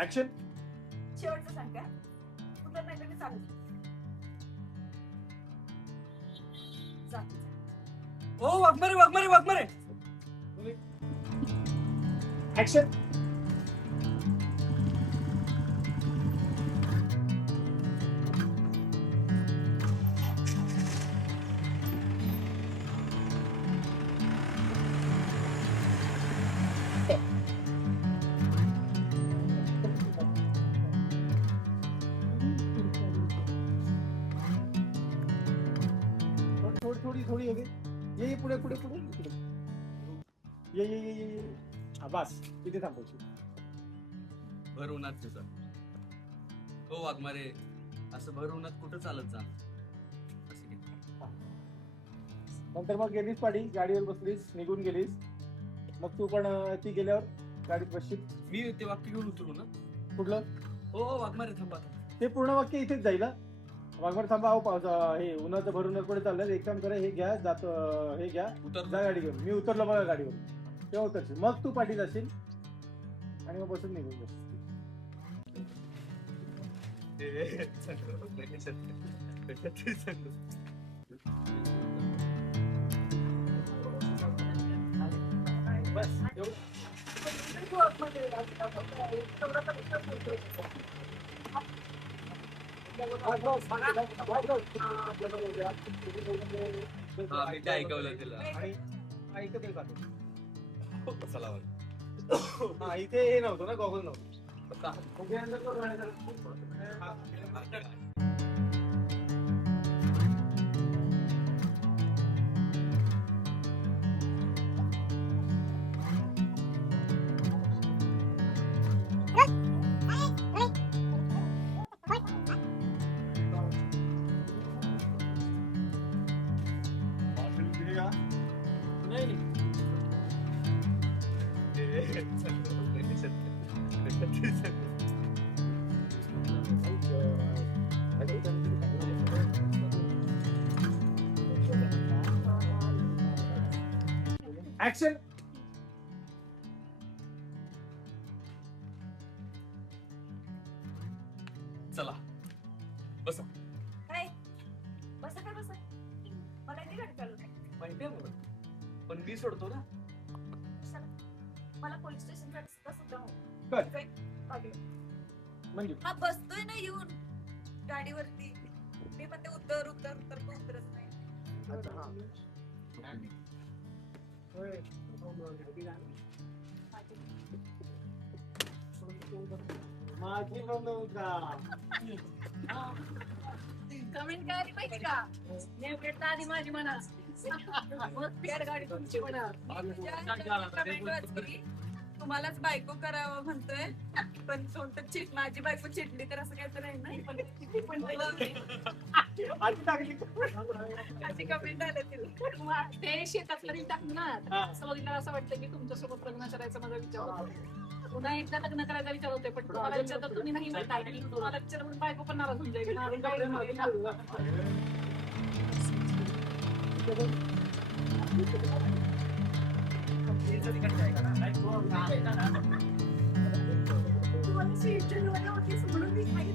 Action. शेवटचं सांग का उतर नाही तर मी चालू ओ वाघमारे वाघमारे वाघमारे. ऍक्शन. थोडी थोडी ये पुढे पुढे पुढे पुढे. ये हा बस इथे थांबायची. भर उन्हात तुझं हो वाघमारे असं भर उन्हात कुठं चालत जा. नंतर मग गेलीस पाडी गाडीवर बसलीस निघून गेलीस. मग तू पण ती गेल्यावर गाडीत बसशील. मी ते वाक्य घेऊन उतरू ना. कुठलं? हो वाघमारे थांबा. ते पूर्ण वाक्य इथेच जाईल. वाघमारे थांबा. अहो पावसा हे उन्हाचं भरून पुढे चाललंय. एक काम करा हे घ्या जात हे घ्या उतर जा गाडी घेऊन. मी उतरलो बघा गाडीवर तेव्हा उतरशील. मग तू पाठी जाशील आणि मग बसून निघून जाशील. बस एवढं. हा मी ते ऐकवलं तिला. आणि ऐकत आहे का तू? चला हा इथे हे नव्हतं ना गॉगल नव्हतं. ऍक्शन. चला बसा. काय बसा काय बसा मला येते गाडी चालवता. माहितीये मला पण मी सोडतो ना. मला पोलीस स्टेशनला सुद्धा हो काय? काय? आगे. म्हणजे हा बसतोय ना येऊन गाडीवरती. मी म्हणते उतर उतर उतर तो उतरत नाही. अच्छा हा. होय. माझी नव्हता. कमेंट काय आली माहिती का नेमकेट आधी माझी म्हणा मग पेड गाडी तुमची म्हणा. कमेंट वाचली तुम्हालाच बायको करावं म्हणतोय पण कोणतं माझी बायको चिडली तर असं काहीतरी आहे ना. पण आधी टाकली. अशी कमेंट आले तिला. ते शेतात तरी टाकणार असं बघितलं असं वाटतं की तुमच्यासोबत लग्न करायचा माझा विचार होता. पुन्हा एकदा लग्न करायचा विचार होते पण तुम्हाला विचार तर तुम्ही नाही म्हणता की तुम्हाला विचार म्हणून बायको पण नाराज होऊन जाईल. तुम्हाला